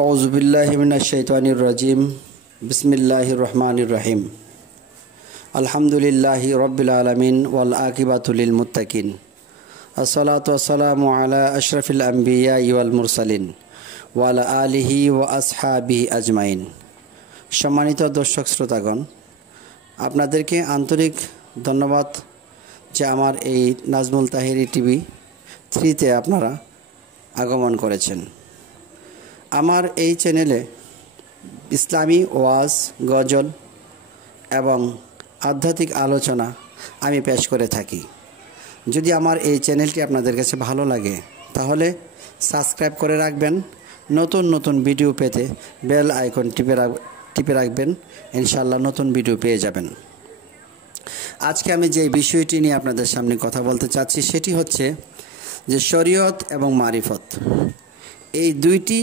আউযুবিল্লাহি মিনাশ শাইতানির রাজিম। বিসমিল্লাহির রহমানির রহিম। আলহামদুলিল্লাহি রাব্বিল আলামিন ওয়াল আকিবাতু লিল মুত্তাকিন। আসসালাতু ওয়াসসালামু আলা আশরাফিল আমবিয়া ওয়াল মুরসালিন ওয়া আলা আলিহি ওয়া আসহাবিহি আজমাইন। সম্মানিত দর্শক শ্রোতাগণ, আপনাদেরকে আন্তরিক ধন্যবাদ যে আমার এই নাজমুল তাহেরি টিভি 3-তে আপনারা আগমন করেছেন। আমার এই চ্যানেলে ইসলামী ওয়াজ, গজল এবং আধ্যাত্মিক আলোচনা আমি পেশ করে থাকি। যদি আমার এই চ্যানেলটি আপনাদের কাছে ভালো লাগে তাহলে সাবস্ক্রাইব করে রাখবেন। নতুন নতুন ভিডিও পেতে বেল আইকন টিপে রাখবেন। ইনশাআল্লাহ নতুন ভিডিও পেয়ে যাবেন। আজকে আমি যে বিষয়টি নিয়ে আপনাদের সামনে কথা বলতে চাচ্ছি সেটি হচ্ছে যে শরীয়ত এবং মারিফত, এই দুইটি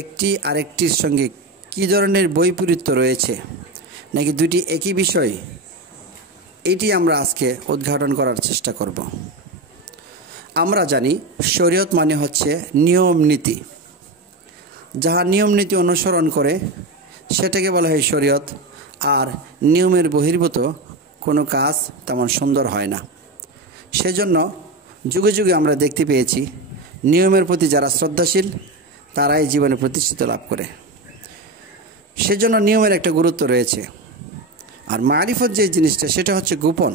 একটি আরেকটির সঙ্গে কী ধরনের বৈপরীত্য রয়েছে, নাকি দুটি একই বিষয়, এটি আমরা আজকে উদ্ঘাটন করার চেষ্টা করব। আমরা জানি শরীয়ত মানে হচ্ছে নিয়ম নীতি, যাহা নিয়ম নীতি অনুসরণ করে সেটাকে বলা হয় শরীয়ত। আর নিয়মের বহির্ভূত কোনো কাজ তেমন সুন্দর হয় না। সেজন্য যুগে যুগে আমরা দেখতে পেয়েছি নিয়মের প্রতি যারা শ্রদ্ধাশীল তারাই জীবনে প্রতিষ্ঠিত লাভ করে। সেজন্য নিয়মের একটা গুরুত্ব রয়েছে। আর মারিফত যে জিনিসটা সেটা হচ্ছে গোপন,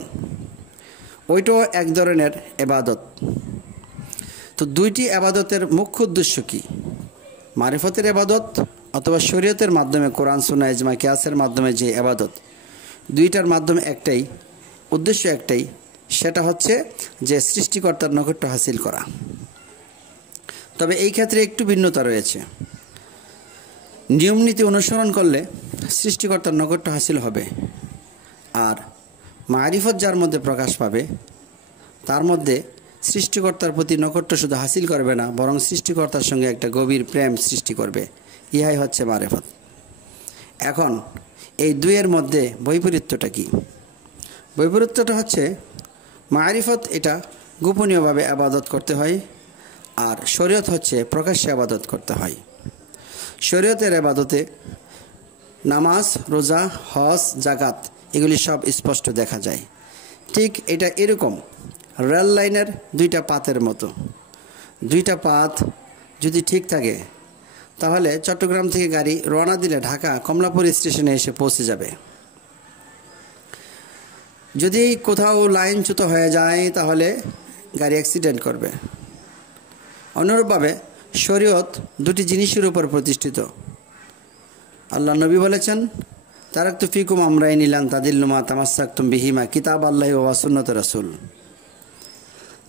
ওইটাও এক ধরনের এবাদত। তো দুইটি এবাদতের মুখ্য উদ্দেশ্য কি? মারিফতের এবাদত অথবা শরীয়তের মাধ্যমে কোরআন সুন্নাহ ইজমা কিয়াসের মাধ্যমে যে এবাদত, দুইটার মাধ্যমে একটাই উদ্দেশ্য, একটাই, সেটা হচ্ছে যে সৃষ্টিকর্তার নৈকট্য হাসিল করা। তবে এই ক্ষেত্রে একটু ভিন্নতা রয়েছে। নিয়ম নীতি অনুসরণ করলে সৃষ্টিকর্তার নৈকট্য হাসিল হবে, আর মারিফত যার মধ্যে প্রকাশ পাবে তার মধ্যে সৃষ্টিকর্তার প্রতি নৈকট্য শুধু হাসিল করবে না, বরং সৃষ্টিকর্তার সঙ্গে একটা গভীর প্রেম সৃষ্টি করবে। ইহাই হচ্ছে মারিফত। এখন এই দুইয়ের মধ্যে বৈপরীত্যটা কি? বৈপরীত্যটা হচ্ছে মারিফত এটা গোপনীয়ভাবে আবাদত করতে হয়, আর শরীয়ত হচ্ছে প্রকাশ্যে আবাদত করতে হয়। শরীয়তের আবাদতে নামাজ, রোজা, হজ, জাকাত এগুলি সব স্পষ্ট দেখা যায়। ঠিক এটা এরকম রেল লাইনের দুইটা পাতের মতো। দুইটা পাত যদি ঠিক থাকে তাহলে চট্টগ্রাম থেকে গাড়ি রওনা দিলে ঢাকা কমলাপুর স্টেশনে এসে পৌঁছে যাবে। যদি কোথাও লাইনচ্যুত হয়ে যায় তাহলে গাড়ি অ্যাক্সিডেন্ট করবে। অনুরূপভাবে শরীয়ত দুটি জিনিসের উপর প্রতিষ্ঠিত। আল্লাহ নবী বলেছেন, তারাকতু ফিকুম আমরাইন লান তাদিল্লু মা তামাসসাকতুম বিহিমা কিতাব আল্লাহি ওয়া সুন্নাত রাসূল।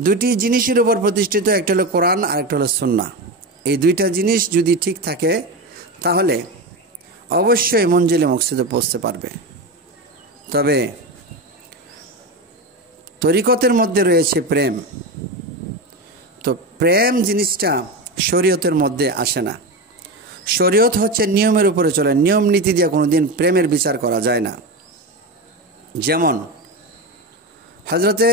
দুটি জিনিসের উপর প্রতিষ্ঠিত, একটা হলো কোরআন আর একটা হলো সুন্নাহ। এই দুইটা জিনিস যদি ঠিক থাকে তাহলে অবশ্যই মঞ্জিলে মকসুদে পৌঁছতে পারবে। তবে তরিকতের মধ্যে রয়েছে প্রেম। তো প্রেম জিনিসটা শরীয়তের মধ্যে আসে না। শরীয়ত হচ্ছে নিয়মের উপরে চলে, নিয়ম নীতি দিয়ে কোনোদিন প্রেমের বিচার করা যায় না। যেমন হযরতে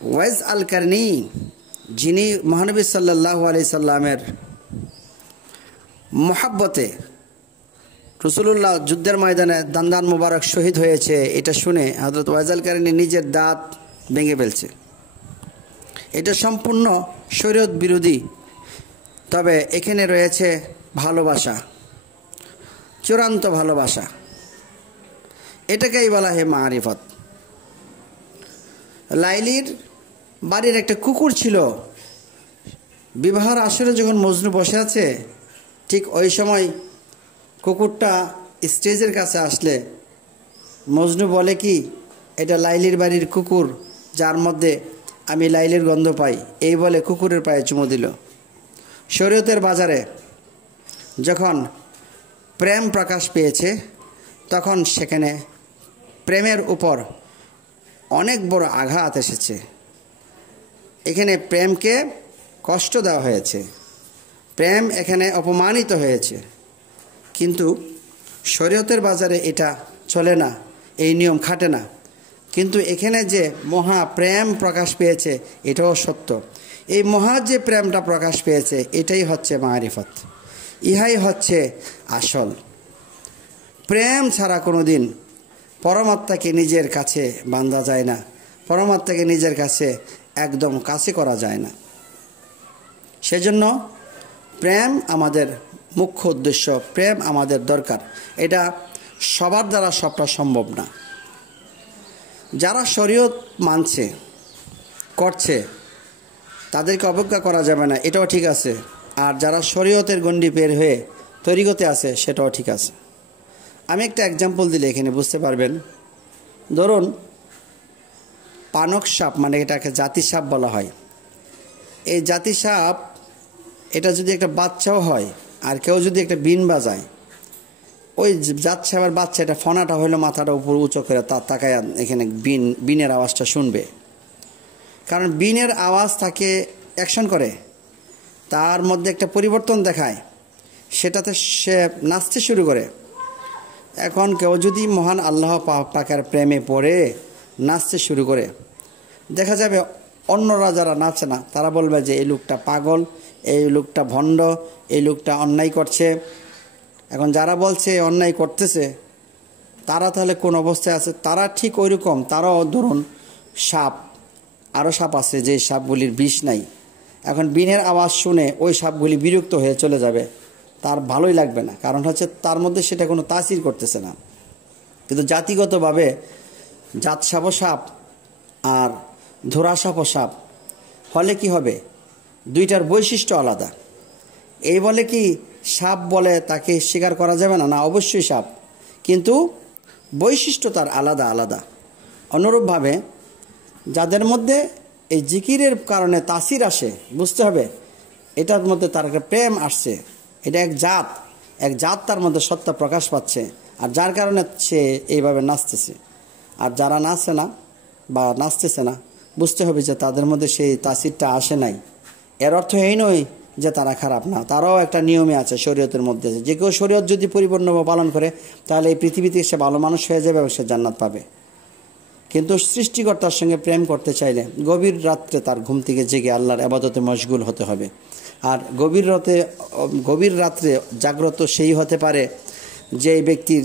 ওয়াইস আল কারনি, যিনি মহানবী সাল্লাল্লাহু আলাইহি সাল্লামের মহাব্বতে রাসূলুল্লাহ যুদ্ধের ময়দানে দান্দান মুবারক শহীদ হয়েছে, এটা শুনে হযরত ওয়াইস আল কারনি নিজের দাঁত ভেঙে ফেলছে। এটা সম্পূর্ণ শরীয়ত বিরোধী। তবে এখানে রয়েছে ভালোবাসা, চূড়ান্ত ভালোবাসা। এটাকেই বলা হয় মারিফত। লাইলির বাড়ির একটা কুকুর ছিল। বিবাহের আসরে যখন মজনু বসে আছে, ঠিক ওই সময় কুকুরটা স্টেজের কাছে আসলে মজনু বলে কি, এটা লাইলির বাড়ির কুকুর, যার মধ্যে আমি লাইলির গন্ধ পাই, এই বলে কুকুরের পায়ে চুমু দিল। শরীয়তের বাজারে যখন প্রেম প্রকাশ পেয়েছে তখন সেখানে প্রেমের উপর অনেক বড় আঘাত এসেছে। এখানে প্রেমকে কষ্ট দেওয়া হয়েছে, প্রেম এখানে অপমানিত হয়েছে। কিন্তু শরীয়তের বাজারে এটা চলে না, এই নিয়ম খাটে না। কিন্তু এখানে যে মহা প্রেম প্রকাশ পেয়েছে এটাও সত্য। এই মহা যে প্রেমটা প্রকাশ পেয়েছে এটাই হচ্ছে মারিফত, ইহাই হচ্ছে আসল প্রেম। ছাড়া কোনোদিন পরমাত্মাকে নিজের কাছে বান্ধা যায় না, পরমাত্মাকে নিজের কাছে একদম কাছে করা যায় না। সেজন্য প্রেম আমাদের মুখ্য উদ্দেশ্য, প্রেম আমাদের দরকার। এটা সবার দ্বারা সবটা সম্ভব না। যারা শরীয়ত মানছে করছে তাদেরকে অবজ্ঞা করা যাবে না, এটাও ঠিক আছে। আর যারা শরীয়তের গণ্ডি পের হয়ে তরিকতে আছে সেটাও ঠিক আছে। আমি একটা এক্সাম্পল দিলে এখানে বুঝতে পারবেন। ধরুন পানক সাপ, মানে এটাকে জাতি সাপ বলা হয়। এই জাতি সাপ এটা যদি একটা বাচ্চাও হয় আর কেউ যদি একটা বিন বাজায়, ওই জাত সাপের বাচ্চা এটা ফনাটা হইলে মাথাটা উপর উঁচু করে তার তাকায় এখানে বিনের আওয়াজটা শুনবে। কারণ বিনের আওয়াজ তাকে অ্যাকশন করে, তার মধ্যে একটা পরিবর্তন দেখায়, সেটাতে সে নাচতে শুরু করে। এখন কেউ যদি মহান আল্লাহ পাকের প্রেমে পড়ে নাচতে শুরু করে, দেখা যাবে অন্যরা যারা নাচে না তারা বলবে যে এই লোকটা পাগল, এই লোকটা ভণ্ড, এই লোকটা অন্যায় করছে। এখন যারা বলছে অন্যায় করতেছে তারা তাহলে কোন অবস্থায় আছে? তারা ঠিক ওই রকম, তারাও ধরুন সাপ, আরও সাপ আছে যে সাপগুলির বিষ নাই। এখন বিনের আওয়াজ শুনে ওই সাপগুলি বিরক্ত হয়ে চলে যাবে, তার ভালোই লাগবে না, কারণ হচ্ছে তার মধ্যে সেটা কোনো তাসির করতেছে না। কিন্তু জাতিগতভাবে জাত সাপও সাপ আর ধরা সাপও সাপ হলে কি হবে? দুইটার বৈশিষ্ট্য আলাদা। এই বলে কি সাপ বলে তাকে স্বীকার করা যাবে না? না, অবশ্যই সাপ, কিন্তু বৈশিষ্ট্য তার আলাদা আলাদা। অনুরূপভাবে যাদের মধ্যে এই জিকিরের কারণে তাসির আসে, বুঝতে হবে এটার মধ্যে তার একটা প্রেম আসছে, এটা এক জাত তার মধ্যে সত্তা প্রকাশ পাচ্ছে, আর যার কারণে সে এইভাবে নাচতেছে। আর যারা নাচে না বা নাচতেছে না, বুঝতে হবে যে তাদের মধ্যে সেই তাসিরটা আসে নাই। এর অর্থ এই নয় যে তারা খারাপ না, তারাও একটা নিয়মে আছে শরীয়তের মধ্যে। যে কেউ শরীয়ত যদি পরিপূর্ণভাবে পালন করে তাহলে এই পৃথিবীতে সে ভালো মানুষ হয়ে যাবে এবং সে জান্নাত পাবে। কিন্তু সৃষ্টিকর্তার সঙ্গে প্রেম করতে চাইলে গভীর রাত্রে তার ঘুম থেকে জেগে আল্লাহর ইবাদতে মশগুল হতে হবে। আর গভীর রাত্রে জাগ্রত সেই হতে পারে যে ব্যক্তির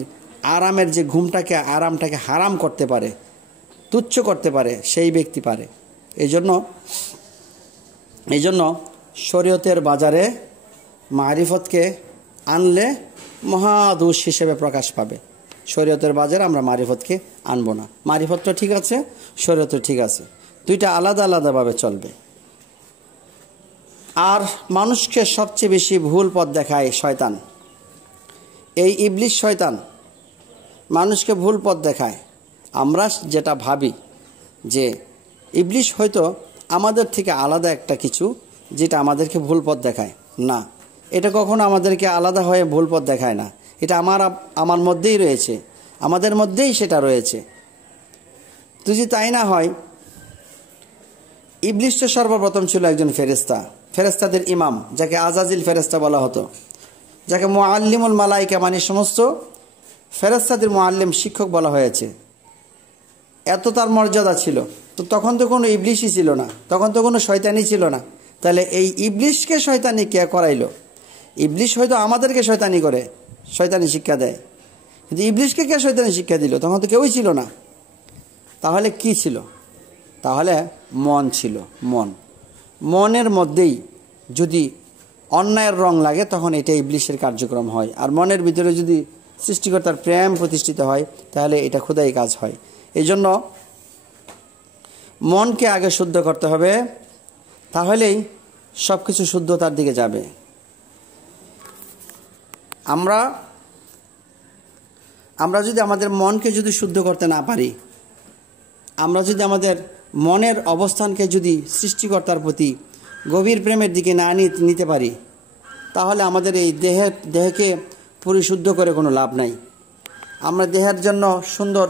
আরামের যে আরামটাকে হারাম করতে পারে, তুচ্ছ করতে পারে, সেই ব্যক্তি পারে। এই জন্য শরীয়তের বাজারে মারিফতকে আনলে মহাদোষ হিসেবে প্রকাশ পাবে। শরীয়তের বাজারে আমরা মারিফতকে আনবো না। মারিফতটা ঠিক আছে, শরীয়ত ঠিক আছে, দুইটা আলাদা আলাদাভাবে চলবে। আর মানুষকে সবচেয়ে বেশি ভুল পথ দেখায় শয়তান। এই ইবলিশ শয়তান মানুষকে ভুল পথ দেখায়। আমরা যেটা ভাবি যে ইবলিশ হয়তো আমাদের থেকে আলাদা একটা কিছু, যেটা আমাদেরকে ভুল পথ দেখায়। না, এটা কখনো আমাদেরকে আলাদা হয়ে ভুল পথ দেখায় না। এটা আমার মধ্যেই রয়েছে, আমাদের মধ্যেই সেটা রয়েছে। যদি তাই না হয়, ইবলিশ তো সর্বপ্রথম ছিল একজন ফেরেশতা, ফেরেশতাদের ইমাম, যাকে আজাজিল ফেরেশতা বলা হতো, যাকে মুআল্লিমুল মালাইকা মানে সমস্ত ফেরেশতাদের মুআল্লিম, শিক্ষক বলা হয়েছে। এত তার মর্যাদা ছিল। তো তখন তো কোনো ইবলিশই ছিল না, তখন তো কোনো শয়তানি ছিল না। তাহলে এই ইবলিশকে শয়তানি কে করাইলো? ইবলিশ হয়তো আমাদেরকে শয়তানি করে, শয়তানি শিক্ষা দেয়, কিন্তু ইবলিশকে কে শয়তানি শিক্ষা দিল? তখন তো কেউই ছিল না। তাহলে কি ছিল? তাহলে মন ছিল। মনের মধ্যেই যদি অন্যায়ের রং লাগে তখন এটা ইবলিশের কার্যক্রম হয়। আর মনের ভিতরে যদি সৃষ্টিকর্তার প্রেম প্রতিষ্ঠিত হয় তাহলে এটা খোদাই কাজ হয়। এই জন্য মনকে আগে শুদ্ধ করতে হবে, তাহলেই সব কিছু শুদ্ধতার দিকে যাবে। আমরা যদি আমাদের মনকে যদি শুদ্ধ করতে না পারি, আমরা যদি আমাদের মনের অবস্থানকে যদি সৃষ্টিকর্তার প্রতি গভীর প্রেমের দিকে না নিতে পারি, তাহলে আমাদের এই দেহকে পরিশুদ্ধ করে কোনো লাভ নাই। আমরা দেহের জন্য সুন্দর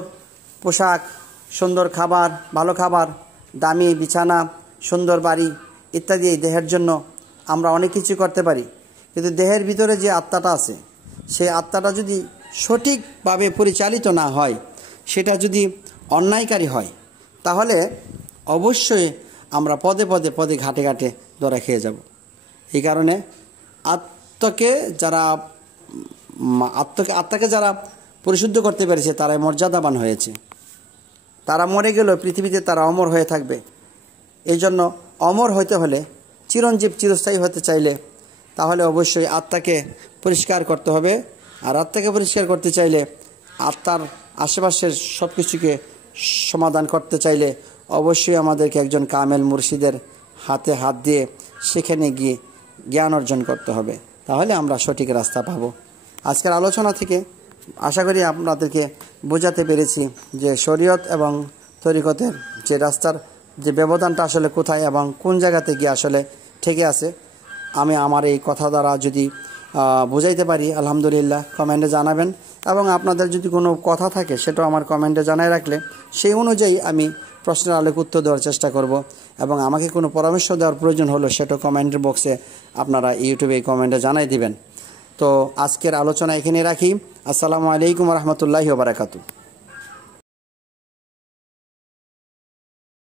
পোশাক, সুন্দর খাবার, ভালো খাবার, দামি বিছানা, সুন্দর বাড়ি ইত্যাদি এই দেহের জন্য আমরা অনেক কিছু করতে পারি, কিন্তু দেহের ভিতরে যে আত্মাটা আছে, সেই আত্মাটা যদি সঠিকভাবে পরিচালিত না হয়, সেটা যদি অন্যায়কারী হয়, তাহলে অবশ্যই আমরা পদে পদে পদে ঘাটে ঘাটে ধরা খেয়ে যাব। এই কারণে আত্মাকে যারা পরিশুদ্ধ করতে পেরেছে তারাই মর্যাদাবান হয়েছে। তারা মরে গেলেও পৃথিবীতে তারা অমর হয়ে থাকবে। এই জন্য অমর হতে হলে, চিরঞ্জীব চিরস্থায়ী হতে চাইলে তাহলে অবশ্যই আত্মাকে পরিষ্কার করতে হবে। আর আত্মাকে পরিষ্কার করতে চাইলে, আত্মার আশেপাশের সব কিছুকে সমাধান করতে চাইলে অবশ্যই আমাদেরকে একজন কামেল মুর্শিদের হাতে হাত দিয়ে সেখানে গিয়ে জ্ঞান অর্জন করতে হবে। তাহলে আমরা সঠিক রাস্তা পাব। আজকের আলোচনা থেকে আশা করি আপনাদেরকে বোঝাতে পেরেছি যে শরীয়ত এবং তরিকতের যে রাস্তার যে ব্যবধানটা আসলে কোথায় এবং কোন জায়গাতে গিয়ে আসলে ঠেকে আছে। আমি আমার এই কথা দ্বারা যদি বোঝাইতে পারি আলহামদুলিল্লাহ, কমেন্টে জানাবেন। এবং আপনাদের যদি কোনো কথা থাকে সেটাও আমার কমেন্টে জানাই রাখলে সেই অনুযায়ী আমি প্রশ্নের আলোকে উত্তর দেওয়ার চেষ্টা করব। এবং আমাকে কোনো পরামর্শ দেওয়ার প্রয়োজন হলো সেটাও কমেন্টের বক্সে আপনারা ইউটিউবে কমেন্টে জানাই দিবেন। তো আজকের আলোচনা এখানে রাখি। আসসালামু আলাইকুম ওয়া রাহমাতুল্লাহি ওয়া বারাকাতুহু।